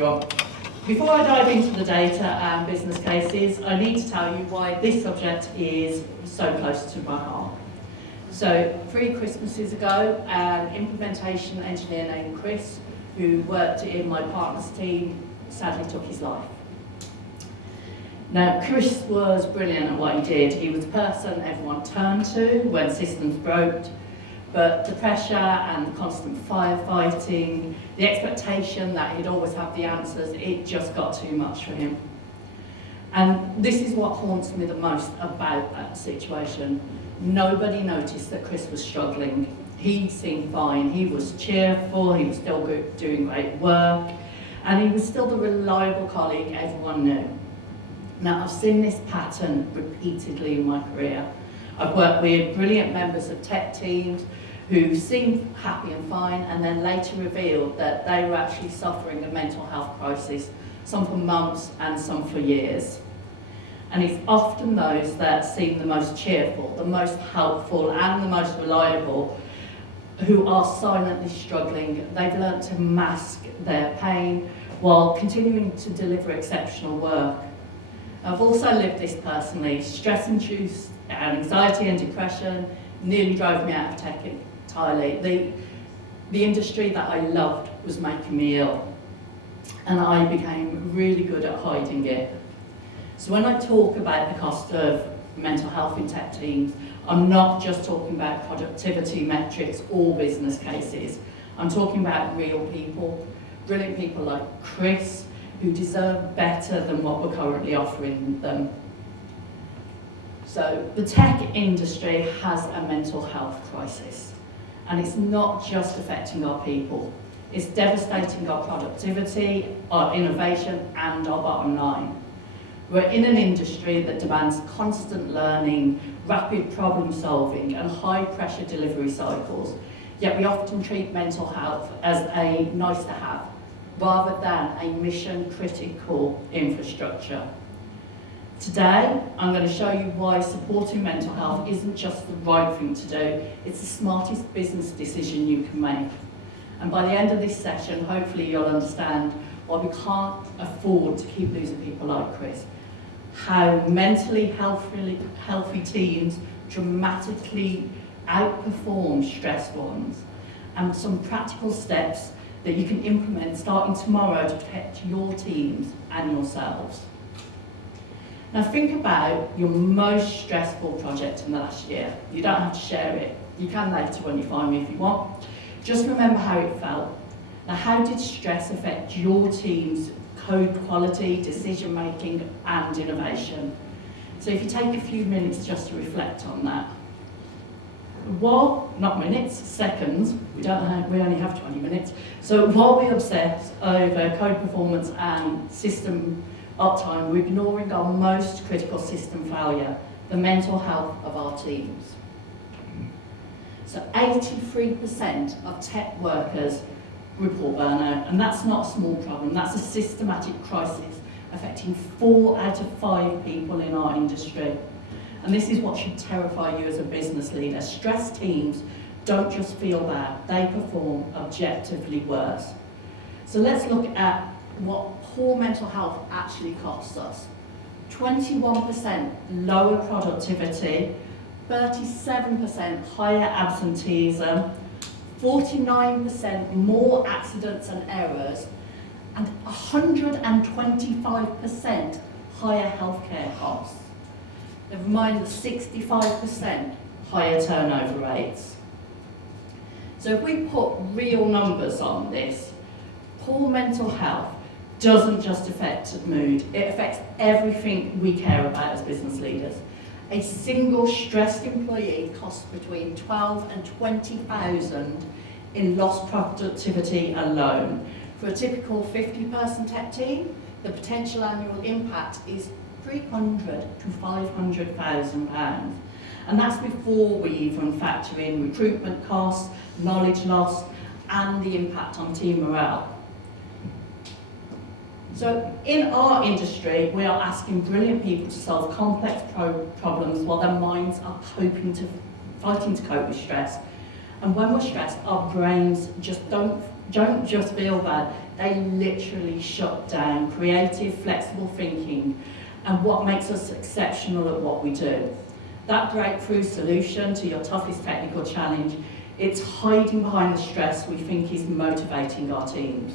everyone. Before I dive into the data and business cases, I need to tell you why this subject is so close to my heart. So 3 Christmases ago, an implementation engineer named Chris, who worked in my partner's team, sadly took his life. Now, Chris was brilliant at what he did. He was the person everyone turned to when systems broke, but the pressure and the constant firefighting, the expectation that he'd always have the answers, it just got too much for him. And this is what haunts me the most about that situation. Nobody noticed that Chris was struggling. He seemed fine, he was cheerful, he was still doing great work, and he was still the reliable colleague everyone knew. Now, I've seen this pattern repeatedly in my career. I've worked with brilliant members of tech teams who seemed happy and fine, and then later revealed that they were actually suffering a mental health crisis, some for months and some for years. And it's often those that seem the most cheerful, the most helpful, and the most reliable who are silently struggling. They've learnt to mask their pain while continuing to deliver exceptional work. I've also lived this personally. Stress-induced anxiety and depression nearly drove me out of tech entirely. The industry that I loved was making me ill, and I became really good at hiding it. So when I talk about the cost of mental health in tech teams, I'm not just talking about productivity metrics or business cases. I'm talking about real people, brilliant people like Chris, who deserve better than what we're currently offering them. So the tech industry has a mental health crisis, and it's not just affecting our people. It's devastating our productivity, our innovation, and our bottom line. We're in an industry that demands constant learning, rapid problem solving, and high pressure delivery cycles, yet we often treat mental health as a nice to have, rather than a mission critical infrastructure. Today, I'm going to show you why supporting mental health isn't just the right thing to do, it's the smartest business decision you can make. And by the end of this session, hopefully you'll understand why we can't afford to keep losing people like Chris, how mentally healthy teams dramatically outperform stressed ones, and some practical steps that you can implement starting tomorrow to protect your teams and yourselves. Now think about your most stressful project in the last year. You don't have to share it. You can later when you find me if you want. Just remember how it felt. Now, how did stress affect your team's code quality, decision making, and innovation? So if you take a few minutes just to reflect on that. While, not minutes, seconds, we only have 20 minutes. So while we obsess over code performance and system uptime, we're ignoring our most critical system failure, the mental health of our teams. So 83% of tech workers report burnout, and that's not a small problem, that's a systematic crisis affecting 4 out of 5 people in our industry. And this is what should terrify you as a business leader. Stressed teams don't just feel bad, they perform objectively worse. So let's look at what poor mental health actually costs us. 21% lower productivity, 37% higher absenteeism, 49% more accidents and errors, and 125% higher healthcare costs. Never mind the 65% higher turnover rates. So if we put real numbers on this, poor mental health doesn't just affect mood, it affects everything we care about as business leaders. A single stressed employee costs between 12 and 20,000 in lost productivity alone. For a typical 50-person tech team, the potential annual impact is £300,000 to £500,000. And that's before we even factor in recruitment costs, knowledge loss, and the impact on team morale. So in our industry, we are asking brilliant people to solve complex problems while their minds are fighting to cope with stress. And when we're stressed, our brains just don't just feel bad, they literally shut down creative, flexible thinking and what makes us exceptional at what we do. That breakthrough solution to your toughest technical challenge, it's hiding behind the stress we think is motivating our teams.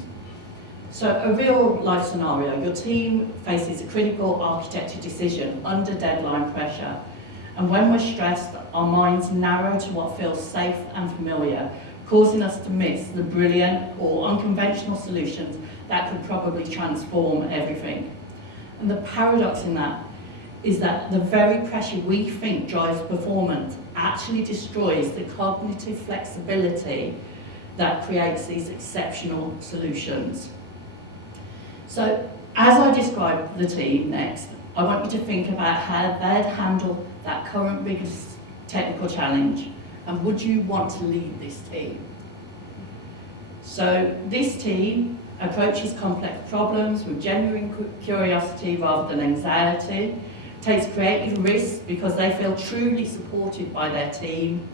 So a real life scenario, your team faces a critical architecture decision under deadline pressure. And when we're stressed, our minds narrow to what feels safe and familiar, causing us to miss the brilliant or unconventional solutions that could probably transform everything. And the paradox in that is that the very pressure we think drives performance actually destroys the cognitive flexibility that creates these exceptional solutions. So, as I describe the team next, I want you to think about how they'd handle that current biggest technical challenge, and would you want to lead this team? So, this team approaches complex problems with genuine curiosity rather than anxiety, takes creative risks because they feel truly supported by their team,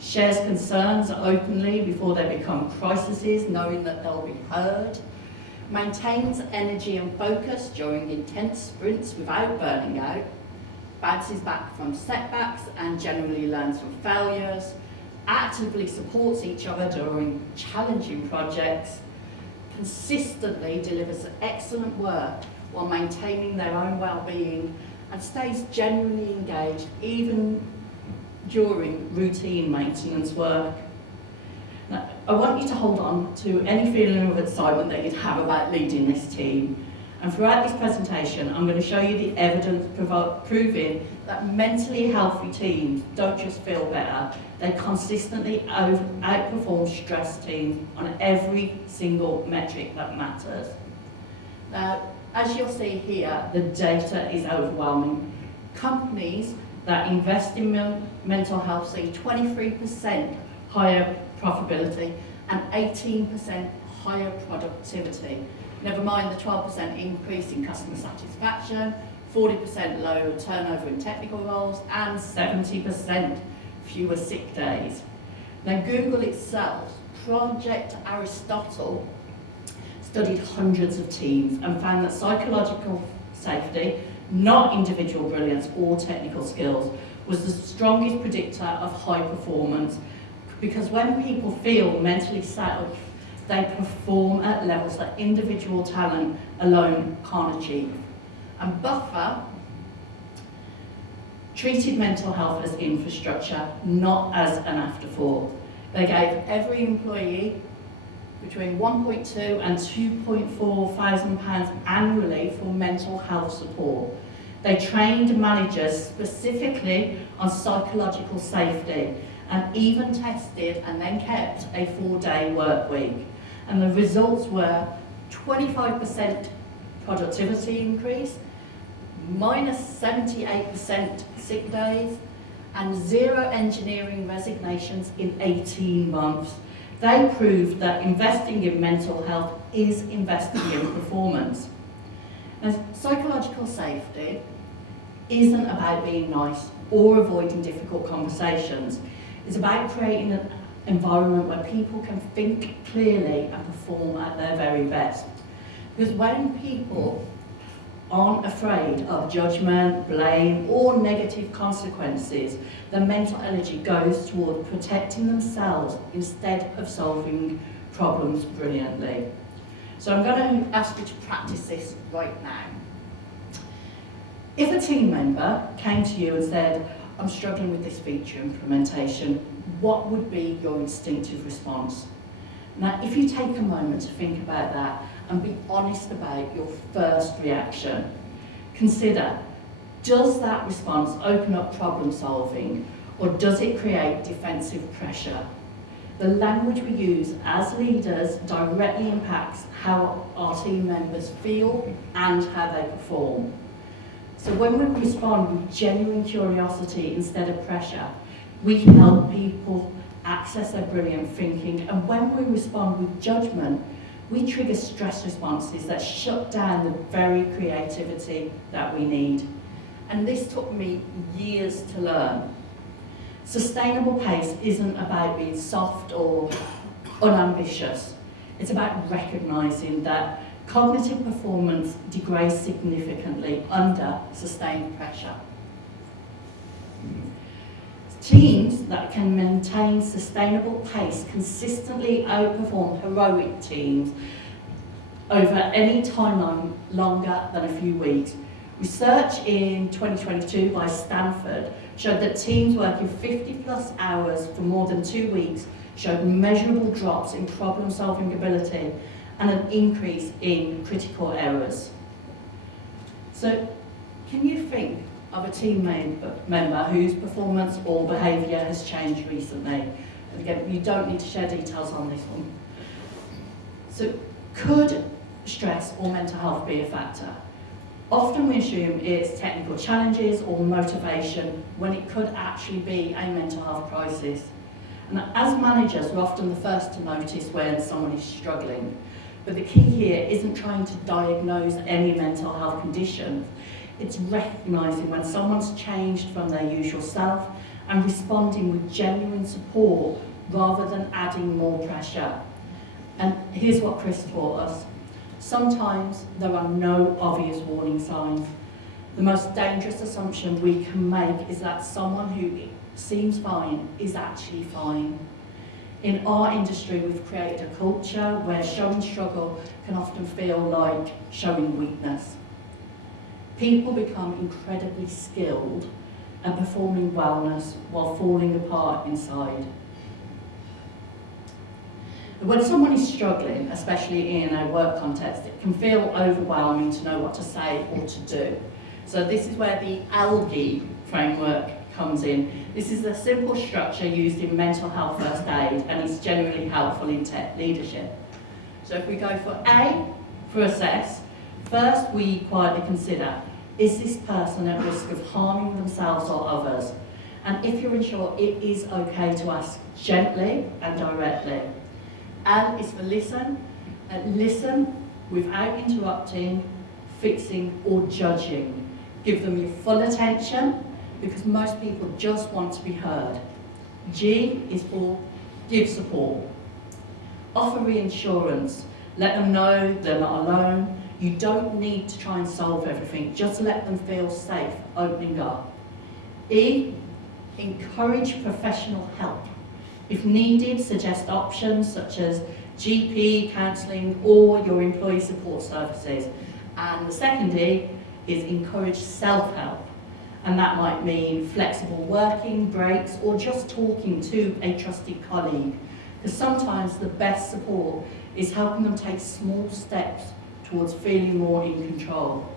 shares concerns openly before they become crises, knowing that they'll be heard, maintains energy and focus during intense sprints without burning out, bounces back from setbacks and generally learns from failures, actively supports each other during challenging projects, consistently delivers excellent work while maintaining their own well-being, and stays genuinely engaged even during routine maintenance work. Now, I want you to hold on to any feeling of excitement that you'd have about leading this team. And throughout this presentation, I'm going to show you the evidence proving that mentally healthy teams don't just feel better, they consistently outperform stress teams on every single metric that matters. Now, as you'll see here, the data is overwhelming. Companies that invest in mental health see 23% higher profitability and 18% higher productivity. Never mind the 12% increase in customer satisfaction, 40% lower turnover in technical roles, and 70% fewer sick days. Now, Google itself, Project Aristotle, studied hundreds of teams and found that psychological safety, not individual brilliance or technical skills, was the strongest predictor of high performance, because when people feel mentally safe, they perform at levels that individual talent alone can't achieve. And Buffer treated mental health as infrastructure, not as an afterthought. They gave every employee between 1.2 and 2.4 thousand pounds annually for mental health support. They trained managers specifically on psychological safety and even tested and then kept a 4-day work week. And the results were 25% productivity increase, minus 78% sick days, and 0 engineering resignations in 18 months. They proved that investing in mental health is investing in performance. Now, psychological safety isn't about being nice or avoiding difficult conversations. It's about creating an environment where people can think clearly and perform at their very best. Because when people aren't afraid of judgment, blame, or negative consequences, the mental energy goes toward protecting themselves instead of solving problems brilliantly. So I'm going to ask you to practice this right now. If a team member came to you and said, I'm struggling with this feature implementation, what would be your instinctive response? Now, if you take a moment to think about that and be honest about your first reaction, consider, does that response open up problem solving, or does it create defensive pressure? The language we use as leaders directly impacts how our team members feel and how they perform. So when we respond with genuine curiosity instead of pressure, we can help people access their brilliant thinking. And when we respond with judgment, we trigger stress responses that shut down the very creativity that we need. And this took me years to learn. Sustainable pace isn't about being soft or unambitious. It's about recognising that cognitive performance degrades significantly under sustained pressure. Teams that can maintain sustainable pace consistently outperform heroic teams over any timeline longer than a few weeks. Research in 2022 by Stanford showed that teams working 50+ hours for more than 2 weeks showed measurable drops in problem-solving ability and an increase in critical errors. So, can you think of a team member whose performance or behaviour has changed recently? And again, you don't need to share details on this one. So, could stress or mental health be a factor? Often we assume it's technical challenges or motivation when it could actually be a mental health crisis. And as managers, we're often the first to notice when someone is struggling. But the key here isn't trying to diagnose any mental health condition. It's recognising when someone's changed from their usual self and responding with genuine support rather than adding more pressure. And here's what Chris taught us. Sometimes there are no obvious warning signs. The most dangerous assumption we can make is that someone who seems fine is actually fine. In our industry, we've created a culture where showing struggle can often feel like showing weakness. People become incredibly skilled at performing wellness while falling apart inside. When someone is struggling, especially in a work context, it can feel overwhelming to know what to say or to do. So this is where the ALGAE framework comes in. This is a simple structure used in mental health first aid and is generally helpful in tech leadership. So if we go for A, for assess, first we quietly consider, is this person at risk of harming themselves or others? And if you're unsure, it is okay to ask gently and directly. L is for listen, listen without interrupting, fixing or judging. Give them your full attention because most people just want to be heard. G is for give support. Offer reassurance, let them know they're not alone. You don't need to try and solve everything, just let them feel safe opening up. E, encourage professional help. If needed, suggest options such as GP, counselling, or your employee support services. And the second E is encourage self-help. And that might mean flexible working, breaks, or just talking to a trusted colleague. Because sometimes the best support is helping them take small steps towards feeling more in control.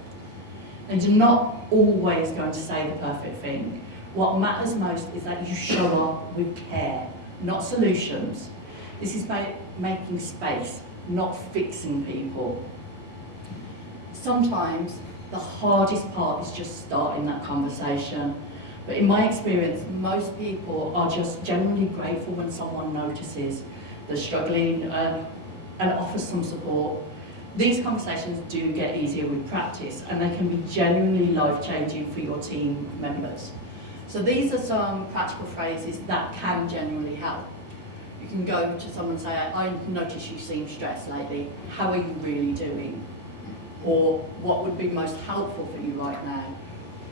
And you're not always going to say the perfect thing. What matters most is that you show up with care, not solutions. This is about making space, not fixing people. Sometimes the hardest part is just starting that conversation. But in my experience, most people are just genuinely grateful when someone notices they're struggling and offers some support. These conversations do get easier with practice and they can be genuinely life-changing for your team members. So these are some practical phrases that can genuinely help. You can go to someone and say, I notice you seem stressed lately. How are you really doing? Or what would be most helpful for you right now?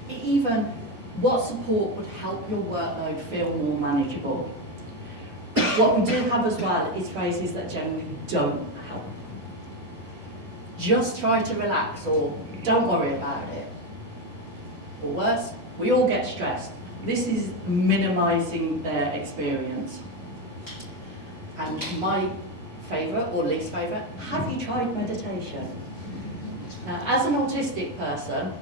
Even what support would help your workload feel more manageable? What we do have as well is phrases that generally don't help. Just try to relax, or don't worry about it. Or worse, we all get stressed. This is minimizing their experience. And my favorite or least favorite, have you tried meditation? Now, as an autistic person,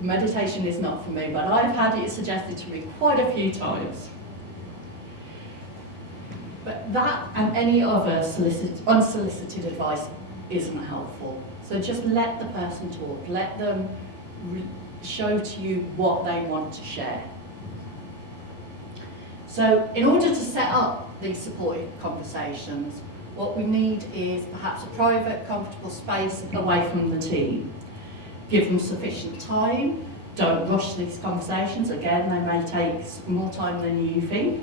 meditation is not for me, but I've had it suggested to me quite a few times. But that and any other unsolicited advice isn't helpful. So just let the person talk. Let them show to you what they want to share. So in order to set up these supportive conversations, what we need is perhaps a private, comfortable space away from the team. Give them sufficient time. Don't rush these conversations. Again, they may take more time than you think.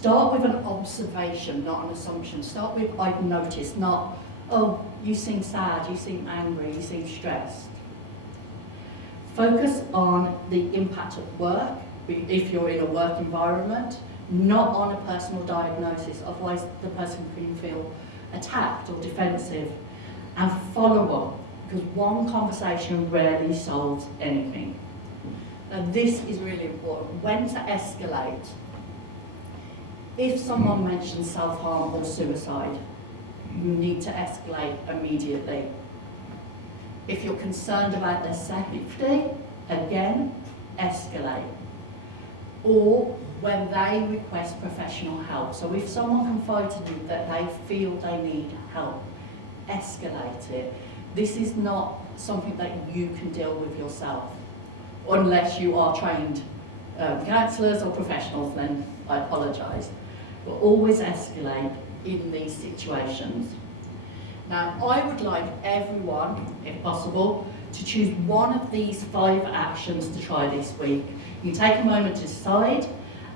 Start with an observation, not an assumption. Start with I've noticed, not, oh, you seem sad, you seem angry, you seem stressed. Focus on the impact of work, if you're in a work environment, not on a personal diagnosis, otherwise the person can feel attacked or defensive. And follow up, because one conversation rarely solves anything. Now this is really important. When to escalate. If someone mentions self-harm or suicide, you need to escalate immediately. If you're concerned about their safety, again, escalate. Or when they request professional help. So if someone confides in you that they feel they need help, escalate it. This is not something that you can deal with yourself, unless you are trained counsellors or professionals, then I apologise. But always escalate in these situations. Now, I would like everyone, if possible, to choose one of these 5 actions to try this week. You take a moment to decide.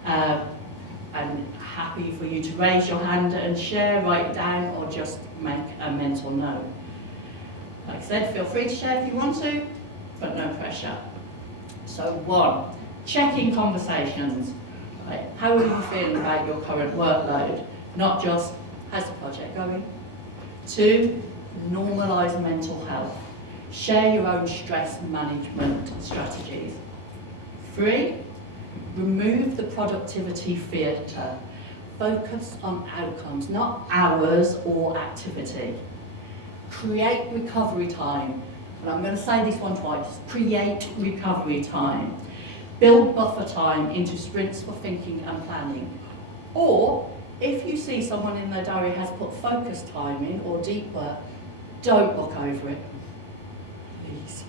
I'm happy for you to raise your hand and share, write it down, or just make a mental note. Like I said, feel free to share if you want to, but no pressure. So 1, check-in conversations. Right. How are you feeling about your current workload? Not just, how's the project going? 2, normalise mental health. Share your own stress management strategies. 3, remove the productivity filter. Focus on outcomes, not hours or activity. Create recovery time. And I'm going to say this one twice. Create recovery time. Build buffer time into sprints for thinking and planning. Or, if you see someone in their diary has put focus time in or deep work, don't look over it, please.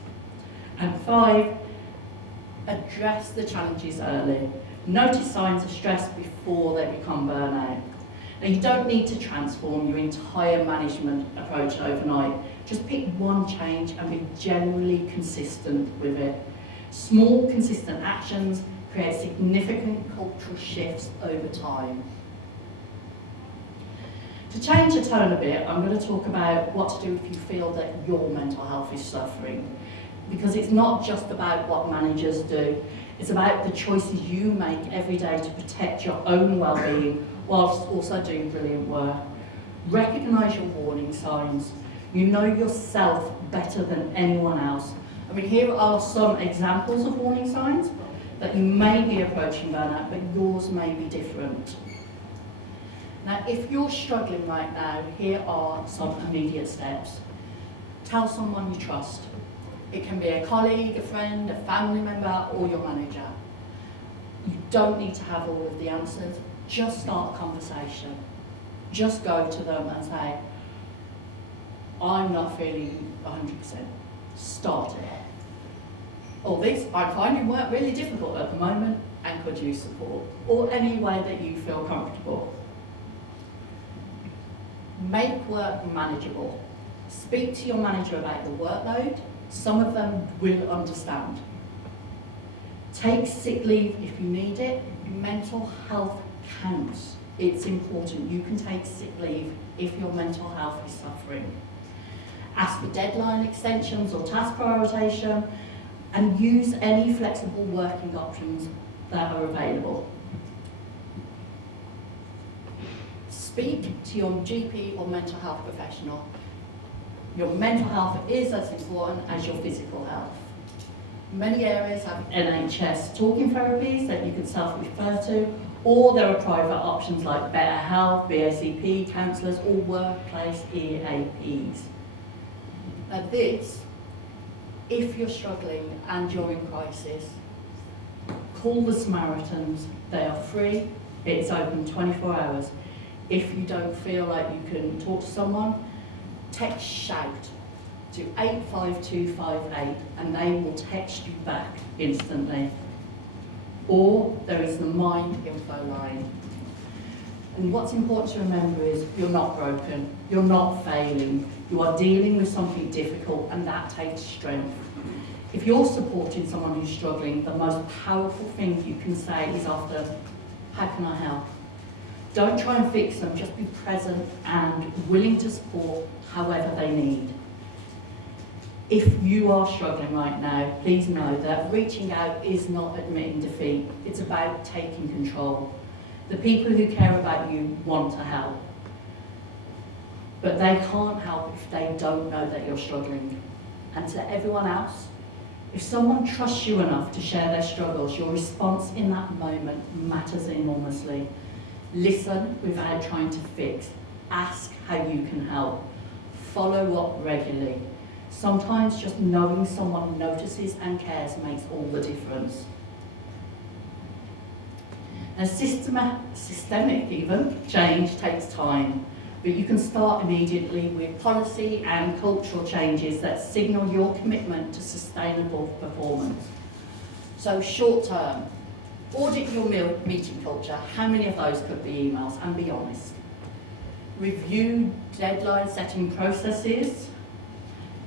And 5, address the challenges early. Notice signs of stress before they become burnout. Now, you don't need to transform your entire management approach overnight. Just pick one change and be generally consistent with it. Small, consistent actions create significant cultural shifts over time. To change the tone a bit, I'm going to talk about what to do if you feel that your mental health is suffering. Because it's not just about what managers do, it's about the choices you make every day to protect your own well-being whilst also doing brilliant work. Recognise your warning signs. You know yourself better than anyone else. I mean, here are some examples of warning signs that you may be approaching burnout, but yours may be different. Now, if you're struggling right now, here are some immediate steps. Tell someone you trust. It can be a colleague, a friend, a family member, or your manager. You don't need to have all of the answers. Just start a conversation. Just go to them and say, I'm not feeling 100%. Start it. Or this, I'm finding work really difficult at the moment, and could use support. Or any way that you feel comfortable. Make work manageable. Speak to your manager about the workload. Some of them will understand. Take sick leave if you need it. Mental health counts. It's important. You can take sick leave if your mental health is suffering. Ask for deadline extensions or task prioritization, and use any flexible working options that are available. Speak to your GP or mental health professional. Your mental health is as important as your physical health. Many areas have NHS talking therapies that you can self-refer to, or there are private options like Better Health, BACP, counsellors, or workplace EAPs. Now this, if you're struggling and you're in crisis, call the Samaritans. They are free. It's open 24 hours. If you don't feel like you can talk to someone, text SHOUT to 85258 and they will text you back instantly. Or there is the Mind Info line. And what's important to remember is you're not broken, you're not failing, you are dealing with something difficult, and that takes strength. If you're supporting someone who's struggling, the most powerful thing you can say is often, how can I help? Don't try and fix them, just be present and willing to support however they need. If you are struggling right now, please know that reaching out is not admitting defeat. It's about taking control. The people who care about you want to help, but they can't help if they don't know that you're struggling. And to everyone else, if someone trusts you enough to share their struggles, your response in that moment matters enormously. Listen without trying to fix. Ask how you can help. Follow up regularly. Sometimes just knowing someone notices and cares makes all the difference. And systemic even, change takes time, but you can start immediately with policy and cultural changes that signal your commitment to sustainable performance. So short term, audit your meeting culture. How many of those could be emails? And be honest. Review deadline setting processes.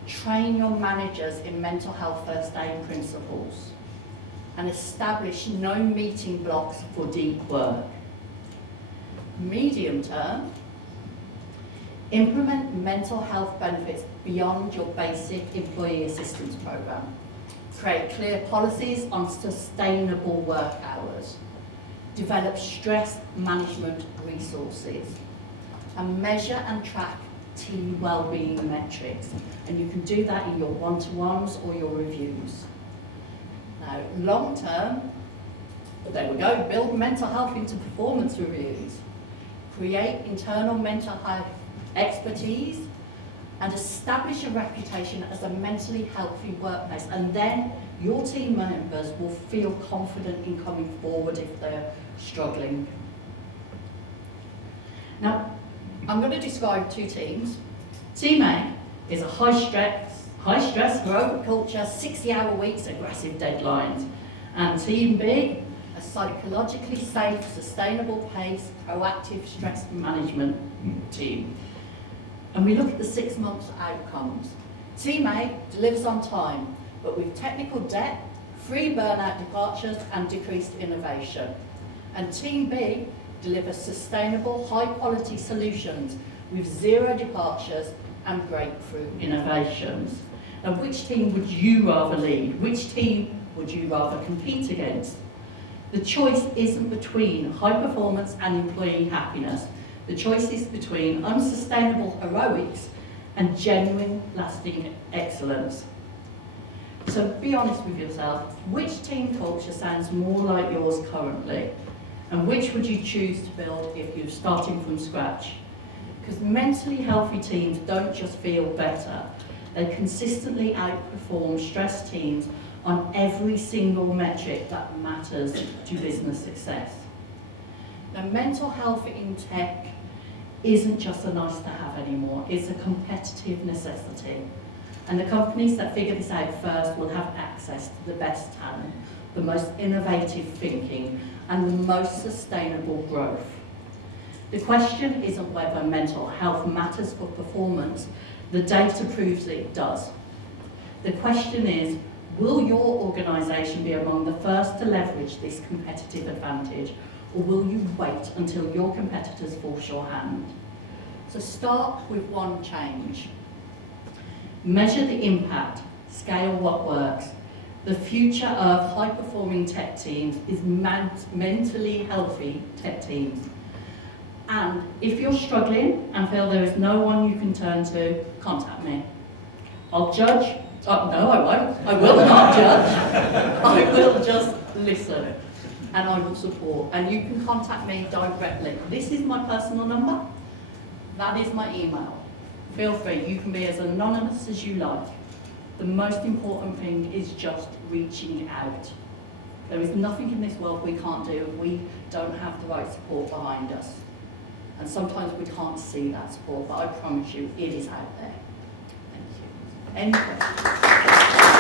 Train your managers in mental health first aid principles. And establish no meeting blocks for deep work. Medium term, implement mental health benefits beyond your basic employee assistance programme. Create clear policies on sustainable work hours. Develop stress management resources. And measure and track team wellbeing metrics. And you can do that in your one-to-ones or your reviews. Now, long term, there we go, build mental health into performance reviews. Create internal mental health expertise and establish a reputation as a mentally healthy workplace, and then your team members will feel confident in coming forward if they're struggling. Now, I'm going to describe two teams. Team A is a high stress, heroic culture, 60-hour weeks, aggressive deadlines. And Team B, a psychologically safe, sustainable pace, proactive stress management team. And we look at the 6 months outcomes. Team A delivers on time, but with technical debt, free burnout departures and decreased innovation. And Team B delivers sustainable, high-quality solutions with 0 departures and breakthrough innovations. Now, which team would you rather lead? Which team would you rather compete against? The choice isn't between high performance and employee happiness. The choice is between unsustainable heroics and genuine, lasting excellence. So be honest with yourself. Which team culture sounds more like yours currently? And which would you choose to build if you're starting from scratch? Because mentally healthy teams don't just feel better. They consistently outperform stressed teams on every single metric that matters to business success. Now, mental health in tech isn't just a nice to have anymore, it's a competitive necessity. And the companies that figure this out first will have access to the best talent, the most innovative thinking, and the most sustainable growth. The question isn't whether mental health matters for performance. The data proves that it does. The question is, will your organisation be among the first to leverage this competitive advantage, or will you wait until your competitors force your hand? So start with one change. Measure the impact, scale what works. The future of high-performing tech teams is mentally healthy tech teams. And if you're struggling and feel there is no one you can turn to, contact me. I'll judge. Oh, no, I won't. I will not judge. I will just listen. And I will support. And you can contact me directly. This is my personal number. That is my email. Feel free. You can be as anonymous as you like. The most important thing is just reaching out. There is nothing in this world we can't do if we don't have the right support behind us. And sometimes we can't see that support, but I promise you, it is out there. Thank you. Any questions?